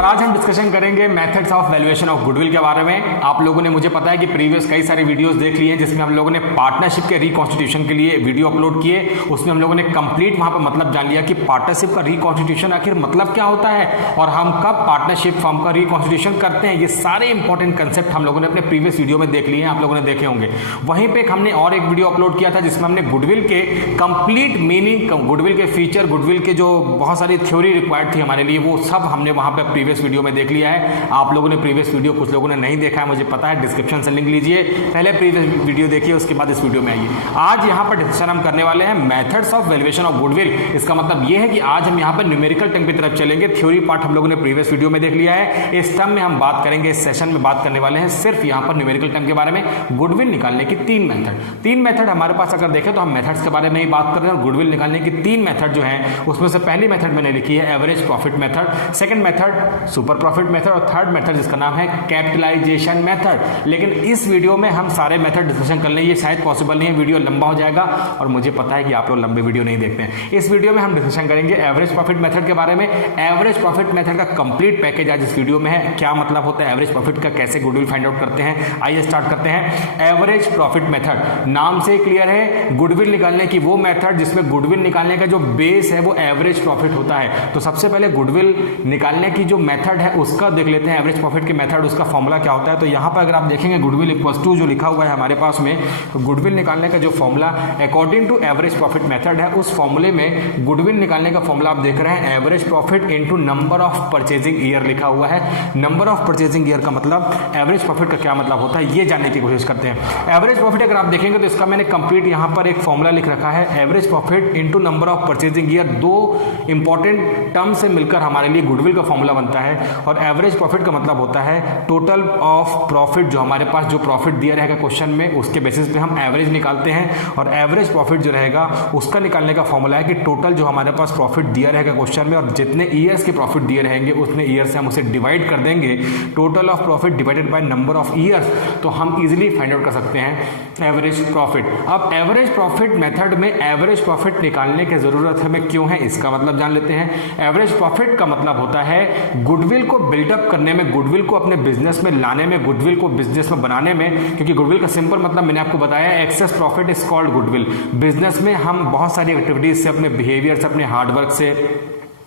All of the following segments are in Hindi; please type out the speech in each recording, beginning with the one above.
और आज हम डिस्कशन करेंगे methods of valuation of goodwill के बारे में। आप लोगों ने मुझे पता है कि प्रीवियस कई सारे वीडियोस देख लिए हैं जिसमें हम लोगों ने पार्टनरशिप के रिकॉन्स्टिट्यूशन के लिए वीडियो अपलोड किए। उसमें हम लोगों ने कंप्लीट वहां पर मतलब जान लिया कि पार्टनरशिप का रिकॉन्स्टिट्यूशन आखिर मतलब क्या होता है और हम कब पार्टनरशिप फर्म का रिकॉन्स्टिट्यूशन करते हैं। ये सारे इंपॉर्टेंट कंसेप्ट हम लोगों ने अपने प्रीवियस वीडियो में देख लिए हैं, आप लोगों ने देखे होंगे। वहीं पे हमने और एक वीडियो अपलोड किया था जिसमें हमने गुडविल के कंप्लीट मीनिंग, गुडविल के फीचर, गुडविल के जो बहुत सारी थ्योरी रिक्वायर्ड थी हमारे लिए, वो सब हमने वहां पे प्रीवियस वीडियो में देख लिया है। आप लोगों ने प्रीवियस वीडियो, कुछ लोगों ने नहीं देखा है मुझे पता है, डिस्क्रिप्शन से लिंक लीजिए, पहले प्रीवियस वीडियो देखिए, उसके बाद इस वीडियो में आइए। आज यहां पर डिस्कशन हम करने वाले हैं methods of valuation of goodwill. इसका मतलब यह है कि आज हम यहां पर न्यूमेरिकल टर्म की तरफ चलेंगे। थ्योरी पार्ट हम लोगों ने प्रीवियस वीडियो में देख लिया है। इस टर्म में हम बात करेंगे, इस सेशन में बात करने वाले हैं सिर्फ यहां पर न्यूमेरिकल टर्म के बारे में। गुडविल निकालने की तीन मेथड हमारे पास अगर देखें तो हम मेथड्स के बारे में ही बात कर रहे हैं। गुडविल निकालने की तीन मेथड जो है उसमें से पहली मेथड मैंने लिखी है average profit method, second method super profit method और थर्ड मेथड जिसका नाम है कैपिटलाइजेशन मेथड। लेकिन इस वीडियो में हम सारे मेथड डिस्कशन कर लें, ये शायद पॉसिबल नहीं है, वीडियो लंबा हो जाएगा और मुझे पता है कि आप लोग लंबे वीडियो नहीं देखते हैं। इस वीडियो में हम डिस्कशन करेंगे एवरेज प्रॉफिट मेथड के बारे में। एवरेज प्रॉफिट मेथड का कंप्लीट पैकेज आज इस वीडियो में है। क्या मतलब होता है एवरेज प्रॉफिट का, कैसे गुडविल फाइंड आउट करते हैं, आइए स्टार्ट करते हैं। एवरेज प्रॉफिट मेथड नाम से क्लियर है, गुडविल निकालने की वो मेथड जिसमें गुडविल निकालने का जो बेस है वो एवरेज प्रॉफिट होता है। तो सबसे पहले गुडविल निकालने की जो मेथड है उसका देख लेते हैं। एवरेज प्रॉफिट की मेथड, उसका फॉर्मूला क्या होता है। तो यहां पर अगर आप देखेंगे गुडविल इक्वल्स टू जो लिखा हुआ है हमारे पास में, तो गुडविल निकालने का जो formula according to average profit method है, उस फॉर्मूले में गुडविल निकालने का फॉर्मूला आप देख रहे हैं average profit into number of purchasing year लिखा हुआ है। नंबर ऑफ परचेजिंग ईयर का मतलब एवरेज प्रॉफिट का क्या मतलब होता है ये जानने की कोशिश करते हैं। एवरेज प्रॉफिट अगर आप देखेंगे तो इसका मैंने कंप्लीट यहां पर एक फॉर्मूला लिख रखा है, average profit into number of purchasing year. दो इंपॉर्टेंट टर्म से मिलकर हमारे लिए गुडविल का फॉर्मूला बनता है। और एवरेज प्रॉफिट का मतलब होता है टोटल ऑफ प्रॉफिट, जो हमारे पास जो प्रॉफिट दिया रहेगा क्वेश्चन में उसके बेसिस पे हम एवरेज निकालते हैं। और एवरेज प्रॉफिट जो रहेगा उसका निकालने का फॉर्मूला है कि टोटल जो हमारे पास प्रॉफिट दिया रहेगा क्वेश्चन में और जितने ईयर्स के प्रॉफिट दिए रहेंगे उतने ईयर से हम उसे डिवाइड कर देंगे। Total of profit divided by number of years, तो हम इजीली फाइंड आउट कर सकते हैं एवरेज प्रॉफिट। अब एवरेज प्रॉफिट मेथड में एवरेज प्रॉफिट निकालने की जरूरत हमें क्यों है, इसका मतलब जान लेते हैं। एवरेज प्रॉफिट का मतलब होता है गुडविल को बिल्डअप करने में, गुडविल को अपने बिजनेस में लाने में, गुडविल को बिजनेस में बनाने में, क्योंकि गुडविल का सिंपल मतलब मैंने आपको बताया access profit is called goodwill. Business में हम बहुत सारी एक्टिविटीज से, अपने बिहेवियर से, अपने हार्डवर्क से,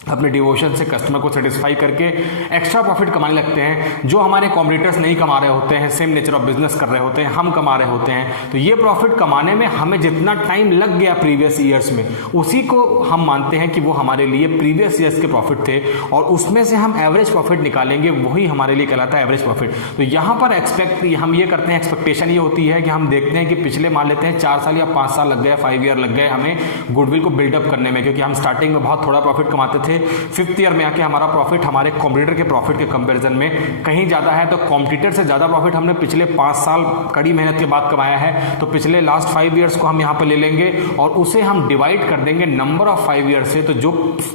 अपने डिवोशन से कस्टमर को सेटिस्फाई करके एक्स्ट्रा प्रॉफिट कमाने लगते हैं, जो हमारे कॉम्पिटिटर्स नहीं कमा रहे होते हैं, सेम नेचर ऑफ बिजनेस कर रहे होते हैं, हम कमा रहे होते हैं। तो ये प्रॉफिट कमाने में हमें जितना टाइम लग गया प्रीवियस ईयर्स में, उसी को हम मानते हैं कि वो हमारे लिए प्रीवियस ईयर्स के प्रॉफिट थे और उसमें से हम एवरेज प्रॉफिट निकालेंगे, वही हमारे लिए कहलाता है एवरेज प्रॉफिट। तो यहाँ पर हम ये करते हैं, एक्सपेक्टेशन ये होती है कि हम देखते हैं कि पिछले मान लेते हैं 4 साल या 5 साल लग गए, 5 ईयर लग गए हमें गुडविल को बिल्डअप करने में, क्योंकि हम स्टार्टिंग में बहुत थोड़ा प्रॉफिट कमाते थे। 5th ईयर में आके हमारा प्रॉफिट हमारे कॉम्पिटिटर के प्रॉफिट के कंपैरिजन में कहीं ज्यादा है। तो कॉम्पिटिटर से ज्यादा प्रॉफिट हमने पिछले 5 साल कड़ी मेहनत के बाद कमाया है। तो पिछले लास्ट 5 ईयर्स को हम यहाँ पर ले लेंगे और उसे हम डिवाइड कर देंगे नंबर ऑफ 5 ईयर्स से। तो जो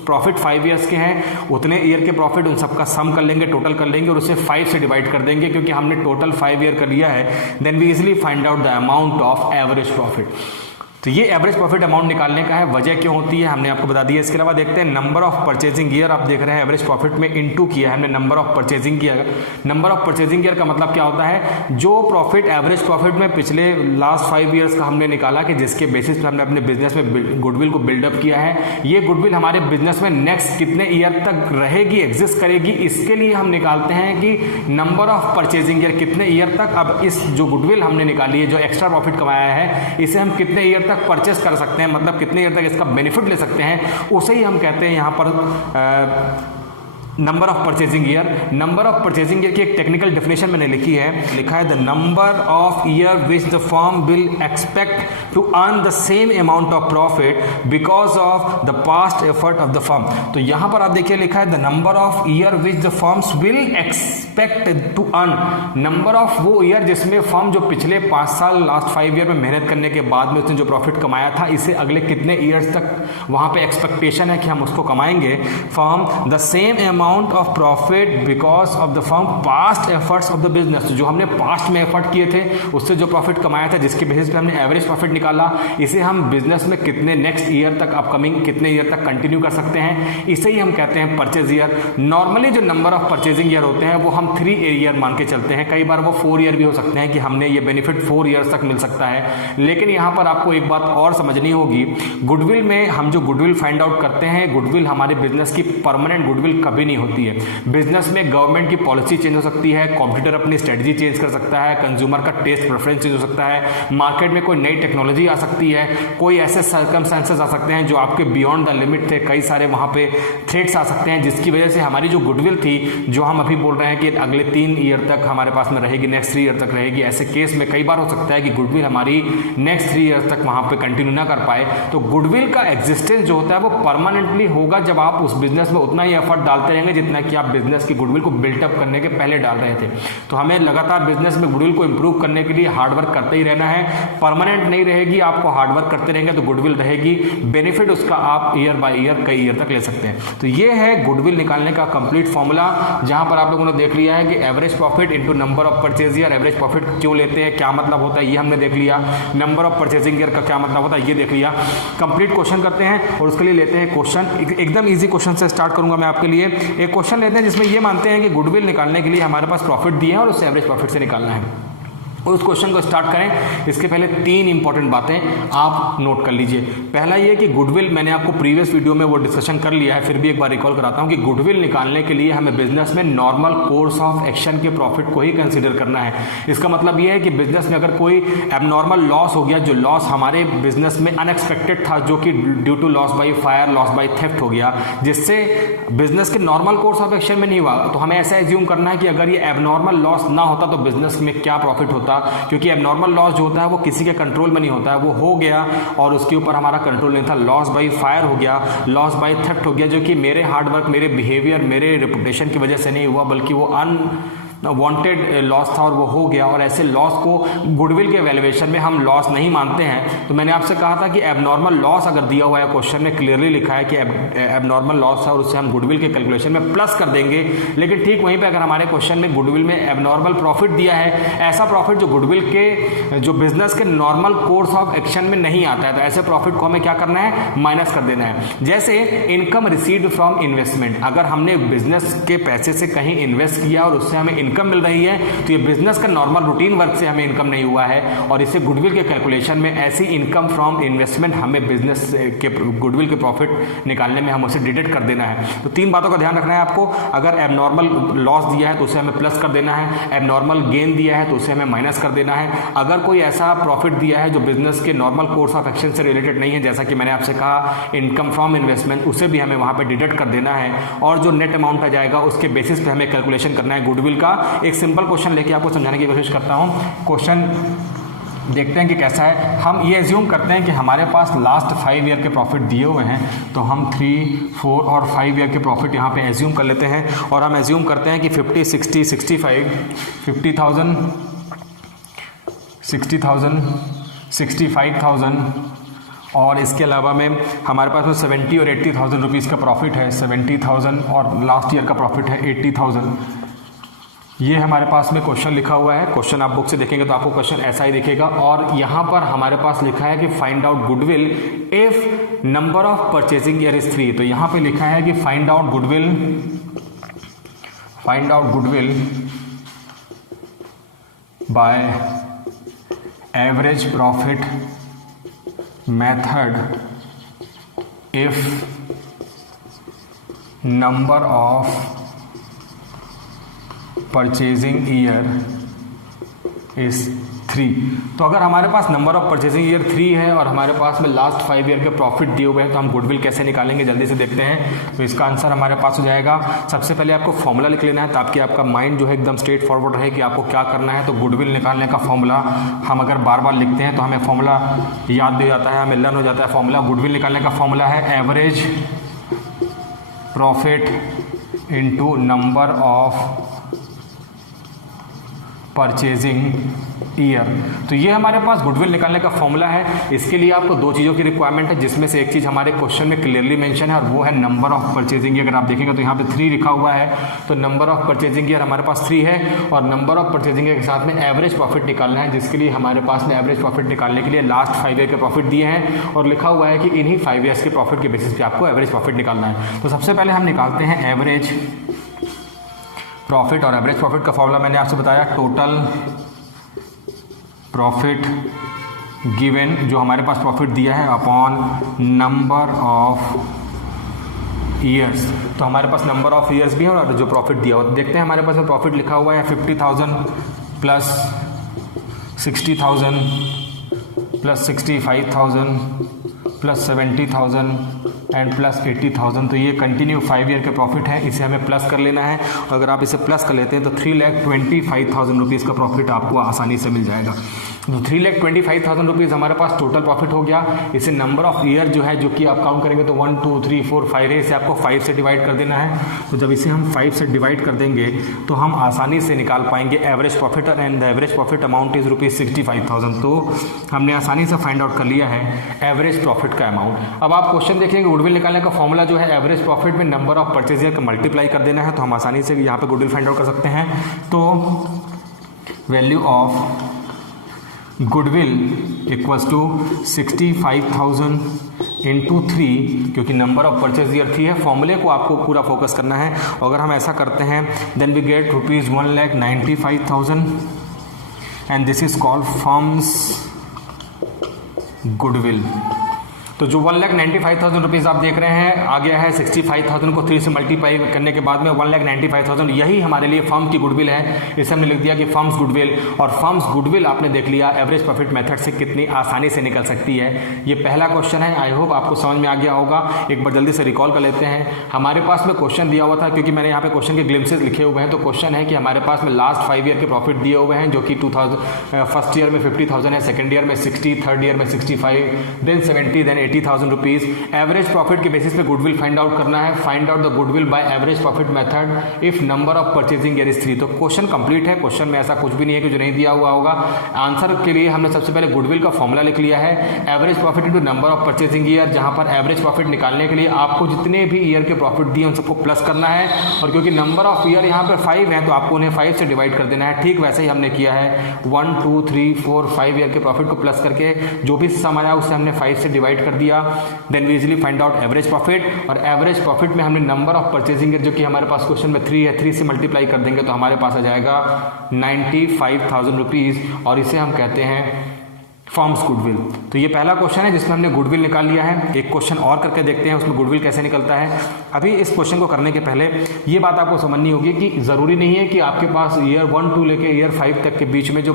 प्रॉफिट 5 ईयर्स के हैं उतने ईयर के प्रॉफिट उन सबका सम कर लेंगे, टोटल कर लेंगे और उसे 5 से डिवाइड कर देंगे। क्योंकि हमने टोटल 5 ईयर कर लिया है, then we easily find out the amount of average profit. तो ये एवरेज प्रॉफिट अमाउंट निकालने का है। वजह क्यों होती है हमने आपको बता दिया। इसके अलावा देखते हैं नंबर ऑफ परचेजिंग ईयर, आप देख रहे हैं एवरेज प्रॉफिट में इनटू किया है हमने number of purchasing year. Number of purchasing year का मतलब क्या होता है, जो प्रॉफिट एवरेज प्रॉफिट में पिछले लास्ट 5 ईयर्स का हमने निकाला कि जिसके बेसिस पर हमने अपने बिजनेस में गुडविल को बिल्डअप किया है, ये गुडविल हमारे बिजनेस में नेक्स्ट कितने ईयर तक रहेगी, एग्जिस्ट करेगी, इसके लिए हम निकालते हैं कि नंबर ऑफ परचेजिंग ईयर कितने ईयर तक। अब इस जो गुडविल हमने निकाली है, जो एक्स्ट्रा प्रॉफिट कमाया है, इसे हम कितने ईयर तक परचेस कर सकते हैं, मतलब कितने ईयर तक इसका बेनिफिट ले सकते हैं, उसे ही हम कहते हैं यहां पर number of purchasing year. Number of purchasing year की एक टेक्निकल डेफिनेशन मैंने लिखी है, लिखा है the number of year which the firm will expect to earn the same amount of profit because of the past effort of the firm. तो यहां पर आप देखिए लिखा है the number of year which the firms will expect to earn. Number of वो ईयर जिसमें फर्म जो पिछले 5 साल लास्ट 5 ईयर में मेहनत करने के बाद में उसने जो प्रॉफिट कमाया था, इसे अगले कितने ईयर्स तक वहां पे एक्सपेक्टेशन है कि हम उसको कमाएंगे। Firm the same amount amount of profit because of the firm past efforts of the business. जो हमने पास्ट में एफर्ट किए थे उससे जो प्रॉफिट कमाया था, जिसके बेसिस पे हमने एवरेज प्रॉफिट निकाला, इसे हम बिजनेस में कितने नेक्स्ट ईयर तक, अपकमिंग कितने ईयर तक कंटिन्यू कर सकते हैं, इसे ही हम कहते हैं परचेज ईयर। नॉर्मली जो नंबर ऑफ परचेजिंग ईयर होते हैं वो हम 3 ईयर मान के चलते हैं, कई बार वो 4 ईयर भी हो सकते हैं कि हमने ये बेनिफिट 4 ईयर्स तक मिल सकता है। लेकिन यहाँ पर आपको एक बात और समझनी होगी, गुडविल में हम जो गुडविल फाइंड आउट करते हैं, गुडविल हमारे बिजनेस की परमानेंट गुडविल कभी नहीं होती है। बिजनेस में गवर्नमेंट की पॉलिसी चेंज हो सकती है, कॉम्पिटिटर अपनी स्ट्रेटजी चेंज कर सकता है, कंज्यूमर का टेस्ट प्रेफरेंस चेंज हो सकता है, मार्केट में कोई नई टेक्नोलॉजी आ सकती है, कोई ऐसे सर्कमस्टेंसेस आ सकते हैं जो आपके बियॉन्ड द लिमिट थे, कई सारे वहाँ पे थ्रेट्स आ सकते हैं, जिसकी वजह से हमारी जो गुडविल थी, जो हम अभी बोल रहे हैं कि अगले 3 ईयर तक हमारे पास में रहेगी, नेक्स्ट 3 ईयर तक रहेगी, ऐसे केस में कई बार हो सकता है कि गुडविल हमारी नेक्स्ट 3 ईयर तक वहाँ पे कंटिन्यू ना कर पाए। तो गुडविल का एग्जिस्टेंस जो होता है वो परमानेंटली होगा जब आप उस बिजनेस में उतना ही एफर्ट डालते रहेंगे जितना कि आप बिजनेस की गुडविल को बिल्टअप करने के पहले डाल रहे थे। तो हमें लगातार बिजनेस में गुडविल को इंप्रूव करने के लिए हार्डवर्क करते ही रहना है। परमानेंट नहीं रहेगी, आपको हार्डवर्क करते रहेंगे तो गुडविल रहेगी, बेनिफिट उसका आप ईयर बाय ईयर कई ईयर तक ले सकते हैं। तो ये है गुडविल निकालने का कंप्लीट फॉर्मूला, जहां पर आप लोगों ने देख लिया है कि average profit into number of purchase year, average profit क्यों लेते हैं, क्या मतलब होता है, ये हमने देख लिया। नंबर ऑफ परचेजिंग ईयर का क्या मतलब होता है, ये देख लिया। कंप्लीट क्वेश्चन करते हैं और उसके लिए लेते हैं क्वेश्चन। एकदम इजी क्वेश्चन से स्टार्ट करूंगा मैं आपके लिए। एक क्वेश्चन लेते हैं जिसमें ये मानते हैं कि गुडविल निकालने के लिए हमारे पास प्रॉफिट दिए हैं और उससे एवरेज प्रॉफिट से निकालना है। उस क्वेश्चन को स्टार्ट करें, इसके पहले 3 इंपॉर्टेंट बातें आप नोट कर लीजिए। पहला ये कि गुडविल, मैंने आपको प्रीवियस वीडियो में वो डिस्कशन कर लिया है, फिर भी एक बार रिकॉल कराता हूं कि गुडविल निकालने के लिए हमें बिजनेस में नॉर्मल कोर्स ऑफ एक्शन के प्रॉफिट को ही कंसीडर करना है। इसका मतलब ये है कि बिजनेस में अगर कोई एबनॉर्मल लॉस हो गया, जो लॉस हमारे बिजनेस में अनएक्सपेक्टेड था, जो कि due to loss by fire, loss by theft हो गया, जिससे बिजनेस के नॉर्मल कोर्स ऑफ एक्शन में नहीं हुआ, तो हमें ऐसा एज्यूम करना है कि अगर ये एबनॉर्मल लॉस ना होता तो बिजनेस में क्या प्रॉफिट होता, क्योंकि एबनॉर्मल लॉस जो होता है वो किसी के कंट्रोल में नहीं होता है, वो हो गया और उसके ऊपर हमारा कंट्रोल नहीं था। लॉस बाई फायर हो गया, लॉस बाई थेफ्ट हो गया, जो कि मेरे हार्डवर्क, मेरे बिहेवियर, मेरे रेपुटेशन की वजह से नहीं हुआ, बल्कि वो वांटेड लॉस था और वो हो गया। और ऐसे लॉस को गुडविल के वैल्यूएशन में हम लॉस नहीं मानते हैं। तो मैंने आपसे कहा था कि एबनॉर्मल लॉस अगर दिया हुआ है, क्वेश्चन में क्लियरली लिखा है कि एबनॉर्मल लॉस है और उससे हम गुडविल के कैलकुलेशन में प्लस कर देंगे। लेकिन ठीक वहीं पे अगर हमारे क्वेश्चन में गुडविल में एबनॉर्मल प्रॉफिट दिया है, ऐसा प्रॉफिट जो गुडविल के, जो बिजनेस के नॉर्मल कोर्स ऑफ एक्शन में नहीं आता है, तो ऐसे प्रॉफिट को हमें क्या करना है, माइनस कर देना है। जैसे इनकम रिसीव्ड फ्रॉम इन्वेस्टमेंट, अगर हमने बिजनेस के पैसे से कहीं इन्वेस्ट किया और उससे हमें इनकम मिल रही है, तो ये बिजनेस का नॉर्मल रूटीन वर्क से हमें इनकम नहीं हुआ है और इसे गुडविल के कैलकुलेशन में ऐसी इनकम फ्रॉम इन्वेस्टमेंट हमें बिजनेस के गुडविल के प्रॉफिट निकालने में हम उसे डिडक्ट कर देना है। तो 3 बातों का ध्यान रखना है आपको। अगर एबनॉर्मल लॉस दिया है तो उसे हमें प्लस कर देना है, एबनॉर्मल गेन दिया है तो उसे हमें माइनस कर देना है। अगर कोई ऐसा प्रॉफिट दिया है जो बिजनेस के नॉर्मल कोर्स ऑफ एक्शन से रिलेटेड नहीं है, जैसा कि मैंने आपसे कहा इनकम फ्रॉम इन्वेस्टमेंट, उसे भी हमें वहां पे डिडक्ट कर देना है और जो नेट अमाउंट आ जाएगा उसके बेसिस पे हमें कैलकुलेशन करना है गुडविल का। एक सिंपल क्वेश्चन लेके आपको समझाने की कोशिश करता हूं। क्वेश्चन देखते हैं कि कैसा है। हम ये एज्यूम करते हैं कि हमारे पास लास्ट 5 ईयर के प्रॉफिट दिए हुए हैं, तो हम 3, 4 और 5 ईयर के प्रॉफिट यहाँ पे एज्यूम कर लेते हैं और हम एज्यूम करते हैं कि 50, 60, 65, 50,000, 60,000, 65,000 और इसके अलावा में हमारे पास में 70 और 80,000 रुपीज़ का प्रॉफिट है। 70,000 और लास्ट ईयर का प्रॉफिट है 80,000। ये हमारे पास में क्वेश्चन लिखा हुआ है। क्वेश्चन आप बुक से देखेंगे तो आपको क्वेश्चन ऐसा ही दिखेगा और यहाँ पर हमारे पास लिखा है कि find out goodwill if number of purchasing year is 3। तो यहाँ पे लिखा है कि find out goodwill by average profit method if number of purchasing year is 3। तो अगर हमारे पास नंबर ऑफ परचेजिंग ईयर 3 है और हमारे पास में लास्ट 5 ईयर के प्रॉफिट दिए हुए हैं, तो हम गुडविल कैसे निकालेंगे जल्दी से देखते हैं। तो इसका आंसर हमारे पास हो जाएगा, सबसे पहले आपको फॉर्मूला लिख लेना है ताकि आपका माइंड जो है एकदम स्ट्रेट फॉरवर्ड रहे कि आपको क्या करना है। तो गुडविल निकालने का फॉर्मूला हम अगर बार बार लिखते हैं तो हमें फॉर्मूला याद हो जाता है, हमें लर्न हो जाता है फॉर्मूला। गुडविल निकालने का फॉर्मूला है average profit into number of purchasing year. तो ये हमारे पास गुडविल निकालने का फॉर्मूला है। इसके लिए आपको दो चीज़ों की रिक्वायरमेंट है, जिसमें से एक चीज़ हमारे क्वेश्चन में क्लियरली मेंशन है और वो है नंबर ऑफ परचेजिंग ईयर। अगर आप देखेंगे तो यहाँ पे 3 लिखा हुआ है, तो नंबर ऑफ परचेजिंग ईयर हमारे पास 3 है और नंबर ऑफ परचेजिंग ईयर के साथ में एवरेज प्रॉफिट निकालना है, जिसके लिए हमारे पास में एवरेज प्रॉफिट निकालने के लिए लास्ट 5 ईयर के प्रॉफिट दिए हैं और लिखा हुआ है कि इन्हीं 5 ईयर्स के प्रॉफिट के बेसिस पे आपको एवरेज प्रॉफिट निकालना है। तो सबसे पहले हम निकालते हैं एवरेज प्रॉफिट, और एवरेज प्रॉफिट का फॉर्मूला मैंने आपसे बताया टोटल प्रॉफिट गिवन, जो हमारे पास प्रॉफिट दिया है, अपॉन नंबर ऑफ ईयर्स। तो हमारे पास नंबर ऑफ ईयर्स भी है और जो प्रॉफिट दिया हुआ, देखते हैं हमारे पास में प्रॉफिट लिखा हुआ है 50,000 plus 60,000 plus 65,000 plus 70,000 and plus 80,000। तो ये कंटिन्यू 5 ईयर के प्रॉफिट है, इसे हमें प्लस कर लेना है। अगर आप इसे प्लस कर लेते हैं तो 3,25,000 रुपीज़ का प्रॉफिट आपको आसानी से मिल जाएगा। तो 3,25,000 रुपीज़ हमारे पास टोटल प्रॉफिट हो गया। इसे नंबर ऑफ ईयर जो है, जो कि आप काउंट करेंगे तो 1 2 3 4 5 है, इसे आपको 5 से डिवाइड कर देना है। तो जब इसे हम 5 से डिवाइड कर देंगे तो हम आसानी से निकाल पाएंगे average profit, and the average profit amount is ₹65,000। तो हमने आसानी से फाइंड आउट कर लिया है एवरेज प्रॉफिट का अमाउंट। अब आप क्वेश्चन देखेंगे, गुडविल निकालने का फॉर्मूला जो है एवरेज प्रॉफिट में नंबर ऑफ परचेज ईयर का मल्टीप्लाई कर देना है। तो हम आसानी से यहाँ पे गुडविल फाइंड आउट कर सकते हैं। तो value of goodwill equals to 65,000 into 3, क्योंकि नंबर ऑफ परचेज ईयर 3 है। फॉर्मूले को आपको पूरा फोकस करना है। अगर हम ऐसा करते हैं then we get ₹1,95,000 and this is called firm's goodwill. तो जो 1,95,000 रुपीज़ आप देख रहे हैं आ गया है, 65,000 को 3 से मल्टीप्लाई करने के बाद में 1,95,000, यही हमारे लिए फर्म की गुडविल है। इसे हमने लिख दिया कि फर्म्स गुडविल, और फर्म्स गुडविल आपने देख लिया एवरेज प्रॉफिट मेथड से कितनी आसानी से निकल सकती है। ये पहला क्वेश्चन है, आई होप आपको समझ में आ गया होगा। एक बार जल्दी से रिकॉल कर लेते हैं। हमारे पास में क्वेश्चन दिया हुआ था, क्योंकि मैंने यहाँ पे क्वेश्चन के ग्लिम्सेस लिखे हुए हैं। तो क्वेश्चन है कि हमारे पास में लास्ट 5 ईयर के प्रॉफिट दिए हुए हैं, जो कि फर्स्ट ईयर में 50,000 है, सेकेंड ईयर में 60, थर्ड ईयर में 65, then 70, then 80,000 rupees. Average profit के बेसिस पे गुडविल फाइंड आउट करना है। Find out the goodwill by average profit method if number of purchasing year is 3। तो क्वेश्चन कंप्लीट है। क्वेश्चन में ऐसा कुछ भी नहीं है कि जो नहीं दिया हुआ होगा। आंसर के लिए हमने सबसे पहले गुडविल का फॉर्मूला लिख लिया है, average profit into number of purchasing year, जहां पर एवरेज प्रॉफिट निकालने के लिए आपको जितने भी ईयर के प्रॉफिट दिए उन सबको प्लस करना है। और क्योंकि नंबर ऑफ ईयर यहाँ पर 5 है तो आपको उन्हें 5 से डिवाइड कर देना है। ठीक वैसे ही हमने किया है 1 2 3 4 5 ईयर के प्रॉफिट को प्लस करके जो भी सम आया उससे हमने 5 से डिवाइड कर दिया। Then we easily find out average profit, और एवरेज प्रॉफिट में हमने नंबर ऑफ परचेजिंग ईयर, जो कि हमारे पास क्वेश्चन में 3 है, 3 से मल्टीप्लाई कर देंगे तो हमारे पास आ जाएगा 95,000 रुपीज़, और इसे हम कहते हैं फर्म्स गुडविल। तो ये पहला क्वेश्चन है जिसमें हमने गुडविल निकाल लिया है। एक क्वेश्चन और करके देखते हैं उसमें गुडविल कैसे निकलता है। अभी इस क्वेश्चन को करने के पहले ये बात आपको समझनी होगी कि ज़रूरी नहीं है कि आपके पास ईयर 1 2 लेके ईयर 5 तक के बीच में जो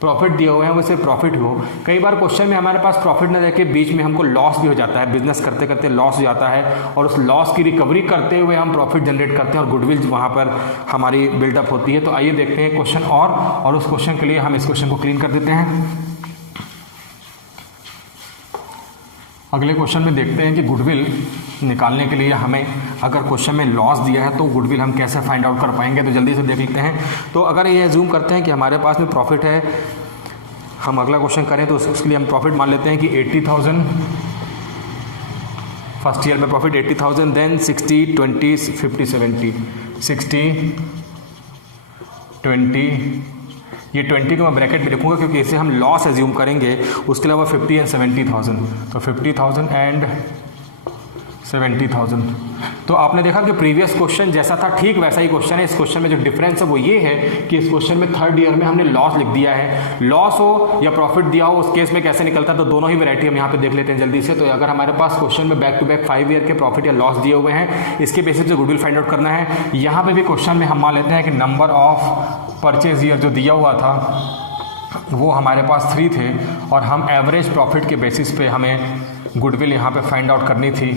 प्रॉफिट दिए हुए हैं वो सिर्फ प्रॉफिट हो। कई बार क्वेश्चन में हमारे पास प्रॉफिट न देके बीच में हमको लॉस भी हो जाता है, बिजनेस करते करते लॉस हो जाता है, और उस लॉस की रिकवरी करते हुए हम प्रॉफिट जनरेट करते हैं और गुडविल वहाँ पर हमारी बिल्डअप होती है। तो आइए देखते हैं क्वेश्चन और उस क्वेश्चन के लिए हम इस क्वेश्चन को क्लीन कर देते हैं। अगले क्वेश्चन में देखते हैं कि गुडविल निकालने के लिए हमें अगर क्वेश्चन में लॉस दिया है तो गुडविल हम कैसे फाइंड आउट कर पाएंगे। तो जल्दी से देख लेते हैं। तो अगर ये एज्यूम करते हैं कि हमारे पास में प्रॉफिट है, हम अगला क्वेश्चन करें तो उसके लिए हम प्रॉफिट मान लेते हैं कि 80,000, फर्स्ट ईयर में प्रॉफिट 80,000, देन 60 20 50 70, 60 20, ये 20 को मैं ब्रैकेट में लिखूंगा क्योंकि इसे हम लॉस एज्यूम करेंगे। उसके अलावा 50 एंड 70,000, तो 50,000 एंड 70,000। तो आपने देखा कि प्रीवियस क्वेश्चन जैसा था ठीक वैसा ही क्वेश्चन है। इस क्वेश्चन में जो डिफरेंस है वो ये है कि इस क्वेश्चन में थर्ड ईयर में हमने लॉस लिख दिया है। लॉस हो या प्रॉफिट दिया हो उस केस में कैसे निकलता है, तो दोनों ही वैरायटी हम यहाँ पे देख लेते हैं जल्दी से। तो अगर हमारे पास क्वेश्चन में बैक टू बैक 5 ईयर के प्रॉफिट या लॉस दिए हुए हैं, इसके बेसिस पे गुडविल फाइंड आउट करना है। यहाँ पे भी क्वेश्चन में हम मान लेते हैं कि नंबर ऑफ परचेज ईयर जो दिया हुआ था वो हमारे पास 3 थे, और हम एवरेज प्रॉफिट के बेसिस पे हमें गुडविल यहाँ पे फाइंड आउट करनी थी।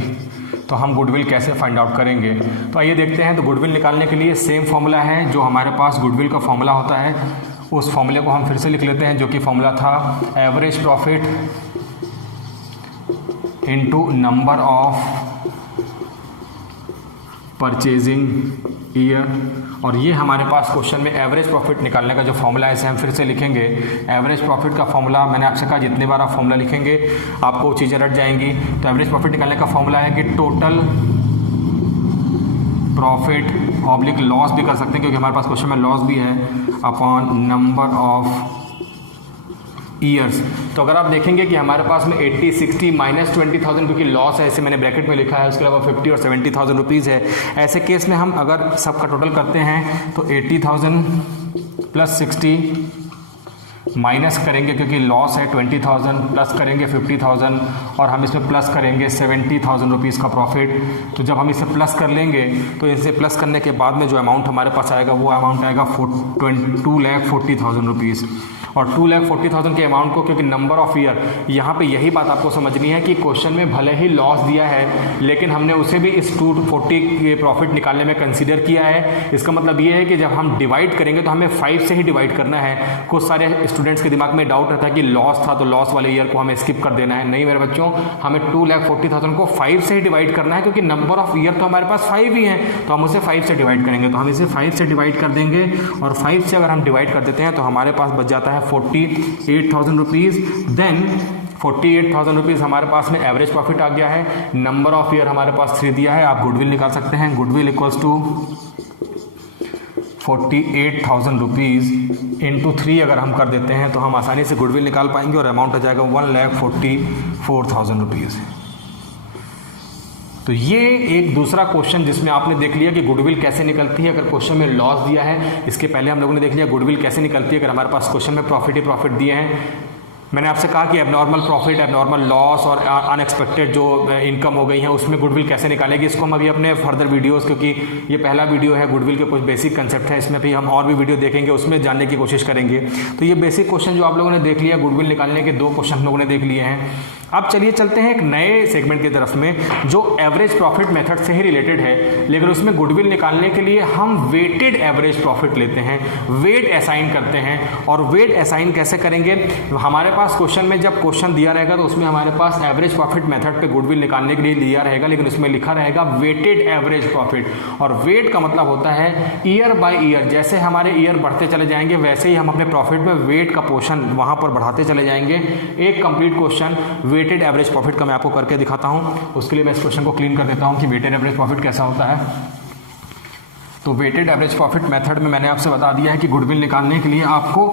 तो हम गुडविल कैसे फाइंड आउट करेंगे, तो आइए देखते हैं। तो गुडविल निकालने के लिए सेम फॉर्मूला है जो हमारे पास गुडविल का फॉर्मूला होता है, उस फॉर्मूले को हम फिर से लिख लेते हैं, जो कि फॉर्मूला था average profit into number of purchasing year, और ये हमारे पास क्वेश्चन में एवरेज प्रॉफिट निकालने का जो फॉर्मूला है इसे हम फिर से लिखेंगे। एवरेज प्रॉफिट का फॉर्मूला मैंने आपसे कहा जितनी बार आप फॉर्मूला लिखेंगे आपको चीज़ें रट जाएंगी। तो एवरेज प्रॉफिट निकालने का फॉर्मूला है कि टोटल प्रॉफिट ऑब्लिक लॉस भी कर सकते हैं, क्योंकि हमारे पास क्वेश्चन में लॉस भी है, अपॉन नंबर ऑफ ईयर्स। तो अगर आप देखेंगे कि हमारे पास में 80, 60 माइनस 20,000 क्योंकि लॉस है, इसे मैंने ब्रैकेट में लिखा है, उसके अलावा 50 और 70,000 रुपीज़ है। ऐसे केस में हम अगर सबका टोटल करते हैं तो 80,000 प्लस 60 माइनस करेंगे क्योंकि लॉस है 20,000, प्लस करेंगे 50,000 और हम इसमें प्लस करेंगे 70,000 रुपीज़ का प्रॉफिट। तो जब हम इसे प्लस कर लेंगे तो इसे प्लस करने के बाद में जो अमाउंट हमारे पास आएगा वो अमाउंट आएगा 2,40,000 रुपीज़। और 2,40,000 के अमाउंट को, क्योंकि नंबर ऑफ ईयर, यहाँ पे यही बात आपको समझनी है कि क्वेश्चन में भले ही लॉस दिया है लेकिन हमने उसे भी इस 240 के प्रॉफिट निकालने में कंसीडर किया है। इसका मतलब ये है कि जब हम डिवाइड करेंगे तो हमें 5 से ही डिवाइड करना है। कुछ सारे स्टूडेंट्स के दिमाग में डाउट रहता है कि लॉस था तो लॉस वाले ईयर को हमें स्किप कर देना है। नहीं मेरे बच्चों, हमें 2,40,000 को 5 से ही डिवाइड करना है, क्योंकि नंबर ऑफ ईयर तो हमारे पास 5 ही हैं, तो हम उसे 5 से डिवाइड करेंगे। तो हम इसे 5 से डिवाइड कर देंगे और 5 से अगर हम डिवाइड कर देते हैं तो हमारे पास बच जाता है 48,000 रुपीज़। देन 48,000 रुपीज़ हमारे पास में एवरेज प्रॉफिट आ गया है। नंबर ऑफ ईयर हमारे पास 3 दिया है। आप गुडविल निकाल सकते हैं। Goodwill equals to 48,000 rupees into 3 अगर हम कर देते हैं तो हम आसानी से गुडविल निकाल पाएंगे और अमाउंट आ जाएगा 1,44,000 रुपीज़। तो ये एक दूसरा क्वेश्चन जिसमें आपने देख लिया कि गुडविल कैसे निकलती है अगर क्वेश्चन में लॉस दिया है। इसके पहले हम लोगों ने देख लिया गुडविल कैसे निकलती है अगर हमारे पास क्वेश्चन में प्रॉफिट ही प्रॉफिट दिए हैं। मैंने आपसे कहा कि एबनॉर्मल प्रॉफिट, एबनॉर्मल लॉस और अनएक्सपेक्टेड जो इनकम हो गई है उसमें गुडविल कैसे निकालेगी, इसको हम अभी अपने फर्दर वीडियोस, क्योंकि ये पहला वीडियो है, गुडविल के कुछ बेसिक कंसेप्ट है, इसमें भी हम और भी वीडियो देखेंगे, उसमें जानने की कोशिश करेंगे। तो ये बेसिक क्वेश्चन जो आप लोगों ने देख लिया, गुडविल निकालने के 2 क्वेश्चन हम लोगों ने देख लिए हैं। अब चलिए चलते हैं एक नए सेगमेंट की तरफ में जो एवरेज प्रॉफिट मेथड से ही रिलेटेड है, लेकिन उसमें गुडविल निकालने के लिए हम वेटेड एवरेज प्रॉफिट लेते हैं, वेट असाइन करते हैं। और वेट असाइन कैसे करेंगे, हमारे पास क्वेश्चन में जब क्वेश्चन दिया रहेगा तो उसमें हमारे पास एवरेज प्रॉफिट मेथड पे गुडविल निकालने के लिए दिया रहेगा, लेकिन उसमें लिखा रहेगा वेटेड एवरेज प्रॉफिट। और वेट का मतलब होता है ईयर बाय ईयर, जैसे हमारे ईयर बढ़ते चले जाएंगे वैसे ही हम अपने प्रॉफिट में वेट का पोर्शन वहां पर बढ़ाते चले जाएंगे। एक complete question weighted average profit का मैं आपको करके दिखाता हूं। उसके लिए मैं इस क्वेश्चन को क्लीन कर देता हूं कि वेटेड एवरेज प्रॉफिट कैसा होता है। तो वेटेड एवरेज प्रॉफिट मेथड में मैंने आपसे बता दिया है कि गुडविल निकालने के लिए आपको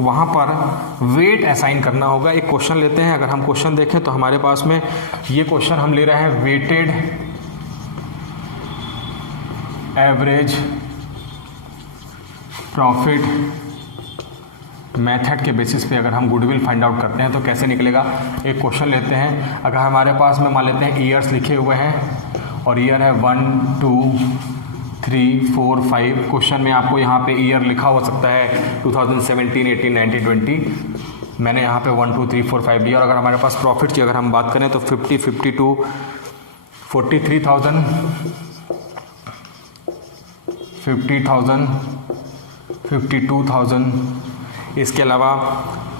वहां पर वेट असाइन करना होगा। एक क्वेश्चन लेते हैं, अगर हम क्वेश्चन देखें तो हमारे पास में ये क्वेश्चन हम ले रहे हैं वेटेड एवरेज प्रॉफिट मेथड के बेसिस पे अगर हम गुडविल फाइंड आउट करते हैं तो कैसे निकलेगा। एक क्वेश्चन लेते हैं, अगर हमारे पास में मान लेते हैं ईयर्स लिखे हुए हैं और ईयर है 1, 2, 3, 4, 5। क्वेश्चन में आपको यहाँ पे ईयर लिखा हो सकता है 2017, 18, 19, 20। मैंने यहाँ पे 1, 2, 3, 4, 5 लिया। और अगर हमारे पास प्रॉफिट की अगर हम बात करें तो 50, 52, 43,000, 50,000, 52,000, इसके अलावा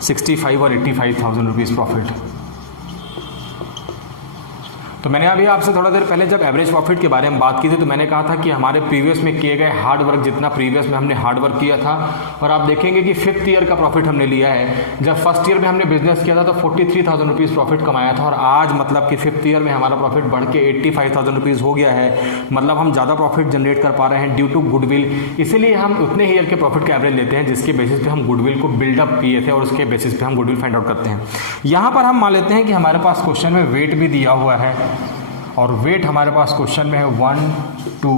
65 और 85,000 रुपीज़ प्रॉफिट। तो मैंने अभी आपसे थोड़ा देर पहले जब एवरेज प्रॉफिट के बारे में बात की थी तो मैंने कहा था कि हमारे प्रीवियस में किए गए हार्ड वर्क, जितना प्रीवियस में हमने हार्ड वर्क किया था, और आप देखेंगे कि 5th ईयर का प्रॉफिट हमने लिया है। जब फर्स्ट ईयर में हमने बिजनेस किया था तो 43,000 रुपीज़ प्रॉफिट कमाया था, और आज मतलब कि 5th ईयर में हमारा प्रॉफिट बढ़ के 85,000 रुपीज़ हो गया है। मतलब हम ज़्यादा प्रॉफिट जनरेट कर पा रहे हैं ड्यू टू गुडविल। इसीलिए हम उतने ईयर के प्रॉफिट का एवरेज लेते हैं जिसके बेसिस पे हम गुडविल को बिल्डअप किए थे और उसके बेसिस पे हम गुडविल फाइंड आउट करते हैं। यहाँ पर हम मान लेते हैं कि हमारे पास क्वेश्चन में वेट भी दिया हुआ है, और वेट हमारे पास क्वेश्चन में है 1, 2,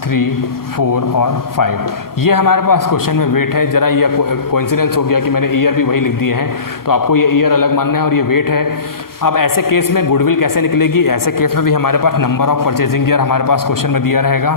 3, 4 और 5। ये हमारे पास क्वेश्चन में वेट है। जरा ये कोइंसिडेंस हो गया कि मैंने ईयर भी वही लिख दिए हैं, तो आपको ये ईयर अलग मानना है और ये वेट है। अब ऐसे केस में गुडविल कैसे निकलेगी, ऐसे केस में भी हमारे पास नंबर ऑफ परचेजिंग ईयर हमारे पास क्वेश्चन में दिया रहेगा।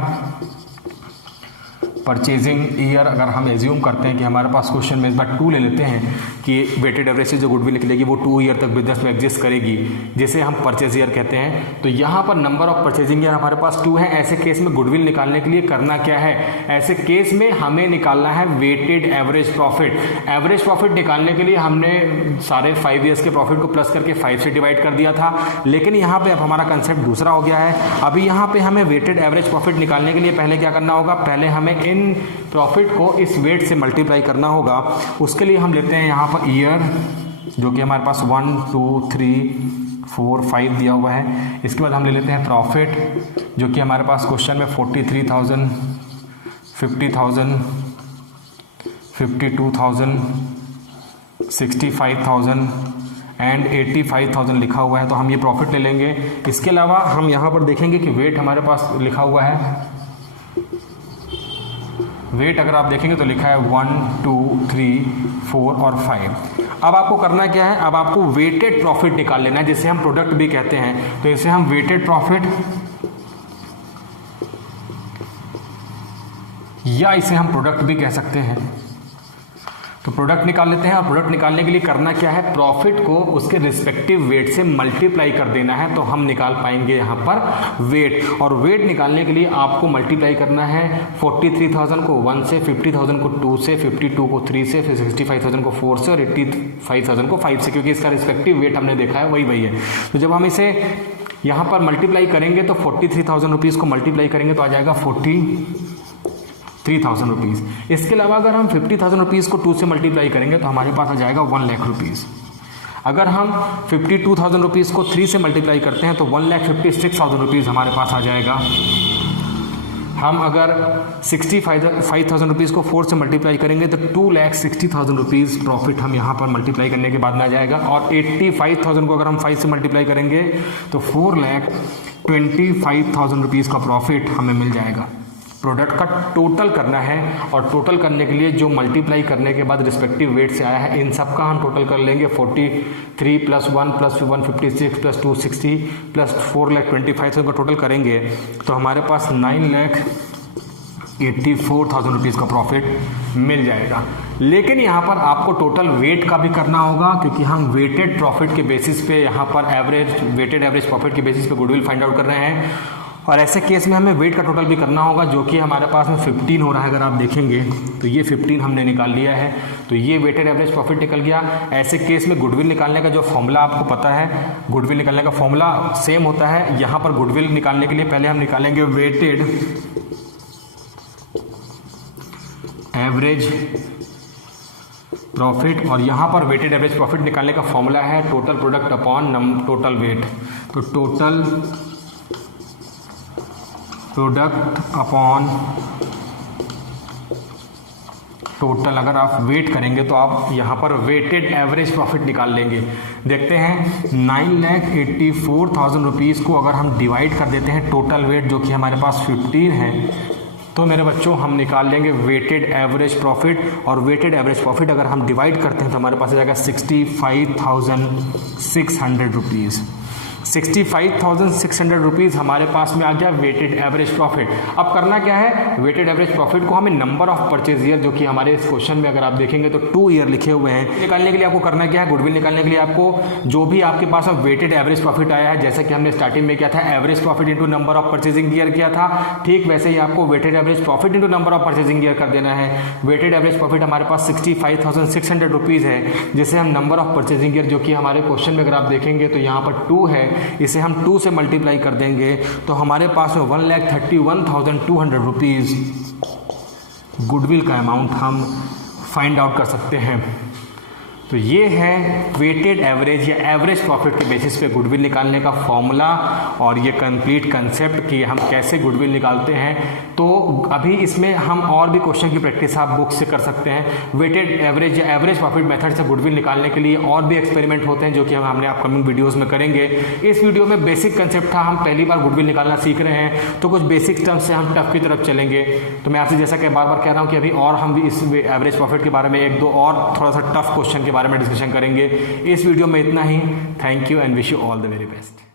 परचेजिंग ईयर अगर हम एज्यूम करते हैं कि हमारे पास क्वेश्चन में इस बार 2 ले लेते हैं कि वेटेड एवरेज से जो गुडविल निकलेगी वो 2 ईयर तक बिजनेस में एग्जिस्ट करेगी, जिसे हम परचेज ईयर कहते हैं। तो यहाँ पर नंबर ऑफ परचेजिंग ईयर हमारे पास 2 है। ऐसे केस में गुडविल निकालने के लिए करना क्या है, ऐसे केस में हमें निकालना है weighted average profit. Average profit निकालने के लिए हमने सारे 5 ईयर्स के प्रॉफिट को प्लस करके 5 से डिवाइड कर दिया था, लेकिन यहाँ पे अब हमारा कंसेप्ट दूसरा हो गया है। अभी यहाँ पे हमें वेटेड एवरेज प्रॉफिट निकालने के लिए पहले क्या करना होगा, पहले हमें इन प्रॉफिट को इस वेट से मल्टीप्लाई करना होगा। उसके लिए हम लेते हैं यहाँ पर ईयर, जो कि हमारे पास 1 2 3 4 5 दिया हुआ है। इसके बाद हम ले लेते हैं प्रॉफिट, जो कि हमारे पास क्वेश्चन में 43,000, 50,000, 52,000, 65,000 एंड 85,000 लिखा हुआ है, तो हम ये प्रॉफिट ले लेंगे। इसके अलावा हम यहाँ पर देखेंगे कि वेट हमारे पास लिखा हुआ है, वेट अगर आप देखेंगे तो लिखा है 1 2 3 4 और 5। अब आपको करना क्या है, अब आपको वेटेड प्रॉफिट निकाल लेना है, जिसे हम प्रोडक्ट भी कहते हैं। तो इसे हम वेटेड प्रॉफिट या इसे हम प्रोडक्ट भी कह सकते हैं। तो प्रोडक्ट निकाल लेते हैं, और प्रोडक्ट निकालने के लिए करना क्या है, प्रॉफिट को उसके रिस्पेक्टिव वेट से मल्टीप्लाई कर देना है, तो हम निकाल पाएंगे यहाँ पर वेट। और वेट निकालने के लिए आपको मल्टीप्लाई करना है 43,000 को 1 से, 50,000 को 2 से, 52 को 3 से, फिर 65,000 को 4 से और 85,000 को 5 से, क्योंकि इसका रिस्पेक्टिव वेट हमने देखा है वही है। तो जब हम इसे यहाँ पर मल्टीप्लाई करेंगे तो 43,000 रुपीज़ को मल्टीप्लाई करेंगे तो आ जाएगा 43,000 रुपीज़। इसके अलावा अगर हम 50,000 रुपीज़ को 2 से मल्टीप्लाई करेंगे तो हमारे पास आ जाएगा 1 लाख रुपीज़। अगर हम 52,000 रुपीज़ को 3 से मल्टीप्लाई करते हैं तो 1,56,000 रुपीज़ हमारे पास आ जाएगा। हम अगर 65,000 रुपीज़ को 4 से मल्टीप्लाई करेंगे तो 2,60,000 रुपीज़ प्रॉफिट हम यहाँ पर मल्टीप्लाई करने के बाद में आ जाएगा। और 85,000 को अगर हम 5 से मल्टीप्लाई करेंगे तो 4,25,000 रुपीज़ का प्रॉफिट हमें मिल जाएगा। प्रोडक्ट का टोटल करना है, और टोटल करने के लिए जो मल्टीप्लाई करने के बाद रिस्पेक्टिव वेट से आया है इन सब का हम टोटल कर लेंगे। 43 + 1 + 156 + 260 + 4,25,000 का टोटल करेंगे तो हमारे पास 9,84,000 रुपीज़ का प्रॉफिट मिल जाएगा। लेकिन यहाँ पर आपको टोटल वेट का भी करना होगा, क्योंकि हम वेटेड प्रॉफिट के बेसिस पे यहाँ पर वेटेड एवरेज प्रॉफिट के बेसिस पे गुडविल फाइंड आउट कर रहे हैं। और ऐसे केस में हमें वेट का टोटल भी करना होगा, जो कि हमारे पास में 15 हो रहा है। अगर आप देखेंगे तो ये 15 हमने निकाल लिया है, तो ये वेटेड एवरेज प्रॉफिट निकल गया। ऐसे केस में गुडविल निकालने का जो फॉर्मूला आपको पता है, गुडविल निकालने का फॉर्मूला सेम होता है। यहाँ पर गुडविल निकालने के लिए पहले हम निकालेंगे वेटेड एवरेज प्रॉफिट, और यहाँ पर वेटेड एवरेज प्रॉफिट निकालने का फॉर्मूला है total product upon total weight. तो टोटल प्रोडक्ट अपॉन टोटल, अगर आप वेट करेंगे तो आप यहाँ पर वेटेड एवरेज प्रॉफिट निकाल लेंगे। देखते हैं 9,84,000 रुपीज़ को अगर हम डिवाइड कर देते हैं टोटल वेट, जो कि हमारे पास 15 है, तो मेरे बच्चों हम निकाल लेंगे वेटेड एवरेज प्रॉफिट। और वेटेड एवरेज प्रॉफिट अगर हम डिवाइड करते हैं तो हमारे पास आ जाएगा 65,600 रुपीज़। 65,600 रुपीज़ हमारे पास में आ गया वेटेड एवरेज प्रॉफिट। अब करना क्या है, वेटेड एवरेज प्रॉफिट को हमें नंबर ऑफ परचेज ईयर, जो कि हमारे इस क्वेश्चन में अगर आप देखेंगे तो 2 ईयर लिखे हुए हैं, निकालने के लिए आपको करना क्या है, गुडविल निकालने के लिए आपको जो भी आपके पास वेटेड एवरेज प्रॉफिट आया है, जैसा कि हमने स्टार्टिंग में किया था average profit into number of purchasing year किया था, ठीक वैसे ही आपको weighted average profit into number of purchasing year कर देना है। वेटेड एवरेज प्रॉफिट हमारे पास 65,600 रुपीज़ है, जिसे हम नंबर ऑफ परचेजिंग ईयर, जो कि हमारे क्वेश्चन में अगर आप देखेंगे तो यहाँ पर 2 है, इसे हम 2 से मल्टीप्लाई कर देंगे तो हमारे पास में 1,31,200 रुपीज़ गुडविल का अमाउंट हम फाइंड आउट कर सकते हैं। तो ये है वेटेड एवरेज या एवरेज प्रॉफिट के बेसिस पे गुडविल निकालने का फॉर्मूला और ये कंप्लीट कंसेप्ट कि हम कैसे गुडविल निकालते हैं। तो अभी इसमें हम और भी क्वेश्चन की प्रैक्टिस आप बुक से कर सकते हैं। वेटेड एवरेज या एवरेज प्रॉफिट मेथड से गुडविल निकालने के लिए और भी एक्सपेरिमेंट होते हैं जो कि हम हमने अपकमिंग वीडियोस में करेंगे। इस वीडियो में बेसिक कंसेप्ट था, हम पहली बार गुडविल निकालना सीख रहे हैं तो कुछ बेसिक टर्म्स से हम टफ की तरफ चलेंगे। तो मैं आपसे जैसा कि बार बार कह रहा हूँ कि अभी और हम भी इस एवरेज प्रॉफिट के बारे में 1-2 और थोड़ा सा टफ क्वेश्चन के बारे में डिस्कशन करेंगे। इस वीडियो में इतना ही। Thank you and wish you all the very best.